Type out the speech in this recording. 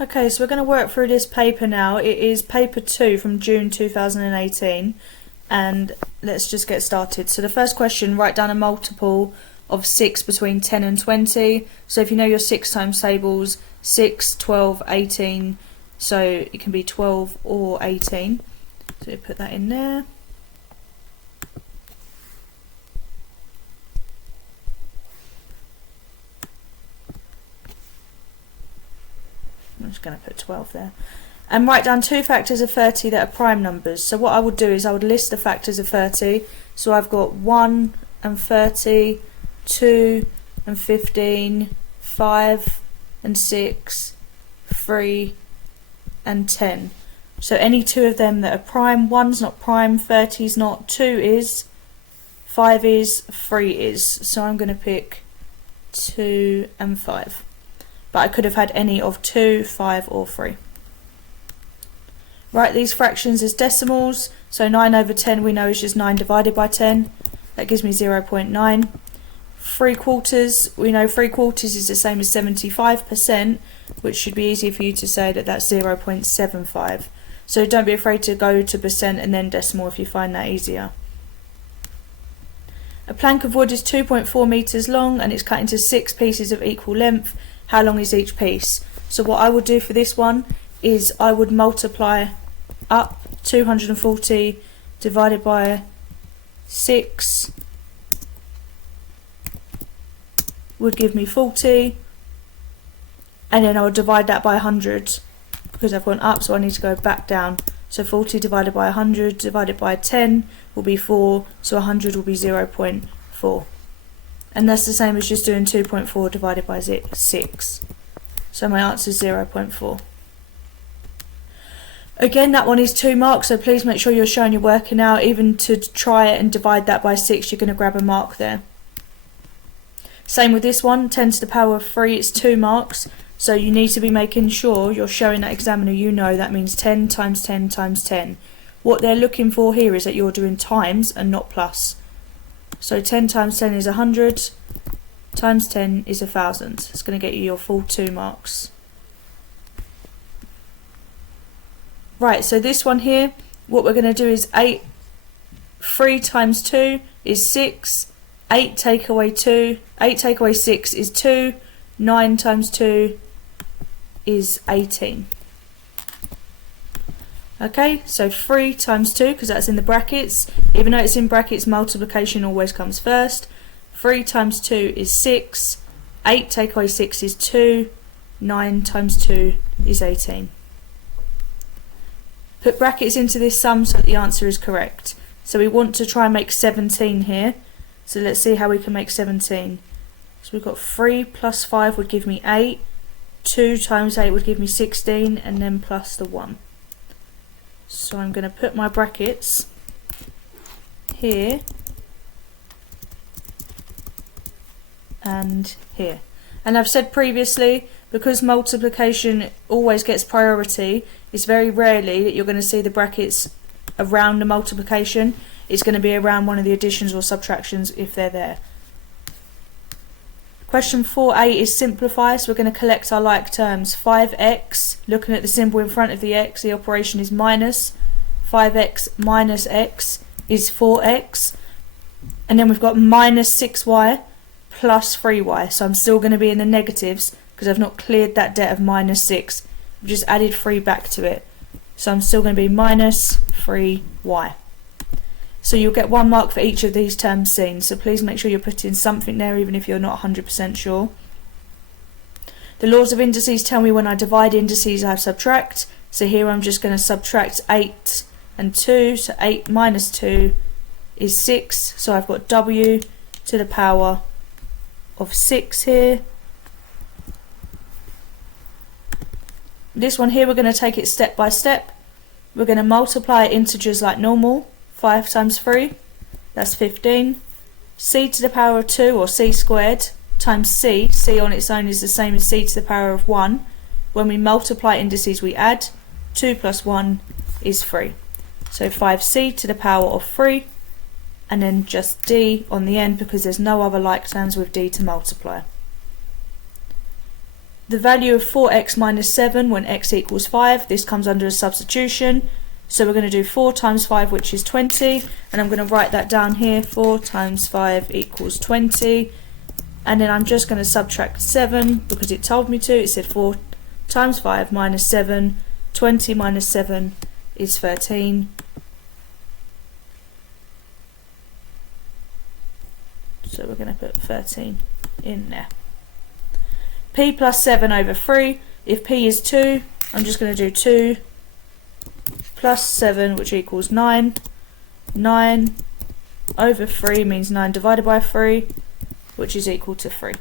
Okay, so we're going to work through this paper now. It is paper 2 from June 2018, and let's just get started. So the first question, write down a multiple of 6 between 10 and 20. So if you know your 6 times tables, 6, 12, 18, so it can be 12 or 18. So put that in there. I'm just going to put 12 there. And write down 2 factors of 30 that are prime numbers. So what I would do is I would list the factors of 30. So I've got 1 and 30, 2 and 15, 5 and 6, 3 and 10. So any 2 of them that are prime, 1's not prime, 30's not, 2 is, 5 is, 3 is. So I'm going to pick 2 and 5. But I could have had any of 2, 5 or 3. Write these fractions as decimals. So 9 over 10 we know is just 9 divided by 10. That gives me 0.9. 3 quarters, we know 3 quarters is the same as 75%, which should be easy for you to say that that's 0.75. So don't be afraid to go to percent and then decimal if you find that easier. A plank of wood is 2.4 meters long and it's cut into 6 pieces of equal length. How long is each piece? So what I would do for this one is I would multiply up 240 divided by 6 would give me 40, and then I would divide that by 100 because I've gone up, so I need to go back down. So 40 divided by 100 divided by 10 will be 4, so 100 will be 0.4. And that's the same as just doing 2.4 divided by 6. So my answer is 0.4. Again, that one is 2 marks, so please make sure you're showing your working out. Even to try it and divide that by 6, you're going to grab a mark there. Same with this one, 10 to the power of 3, it's 2 marks. So you need to be making sure you're showing that examiner you know that means 10 times 10 times 10. What they're looking for here is that you're doing times and not plus. So 10 times 10 is 100, times 10 is 1,000. It's going to get you your full 2 marks. Right, so this one here, what we're going to do is 3 times 2 is 6, 8 take away 2, 8 take away 6 is 2, 9 times 2 is 18. Okay, so 3 times 2, because that's in the brackets. Even though it's in brackets, multiplication always comes first. 3 times 2 is 6. 8 take away 6 is 2. 9 times 2 is 18. Put brackets into this sum so that the answer is correct. So we want to try and make 17 here. So let's see how we can make 17. So we've got 3 plus 5 would give me 8. 2 times 8 would give me 16, and then plus the 1. So I'm going to put my brackets here and here. And I've said previously, because multiplication always gets priority, it's very rarely that you're going to see the brackets around the multiplication. It's going to be around one of the additions or subtractions if they're there. Question 4a is simplify, so we're going to collect our like terms. 5x, looking at the symbol in front of the x, the operation is minus. 5x minus x is 4x. And then we've got minus 6y plus 3y. So I'm still going to be in the negatives because I've not cleared that debt of minus 6. I've just added 3 back to it. So I'm still going to be minus 3y. So you'll get 1 mark for each of these terms seen, so please make sure you're putting something there even if you're not 100% sure. The laws of indices tell me when I divide indices I subtract, so here I'm just going to subtract 8 and 2, so 8 minus 2 is 6, so I've got w to the power of 6 here. This one here we're going to take it step by step. We're going to multiply integers like normal. 5 times 3, that's 15. C to the power of 2, or c squared, times c. C on its own is the same as c to the power of 1. When we multiply indices we add. 2 plus 1 is 3. So 5c to the power of 3, and then just d on the end because there's no other like terms with d to multiply. the value of 4x minus 7 when x equals 5. This comes under a substitution. So we're going to do 4 times 5, which is 20. And I'm going to write that down here. 4 times 5 equals 20. And then I'm just going to subtract 7 because it told me to. It said 4 times 5 minus 7. 20 minus 7 is 13. So we're going to put 13 in there. P plus 7 over 3. If P is 2, I'm just going to do 2 plus 7, which equals 9. 9 over 3 means 9 divided by 3, which is equal to 3.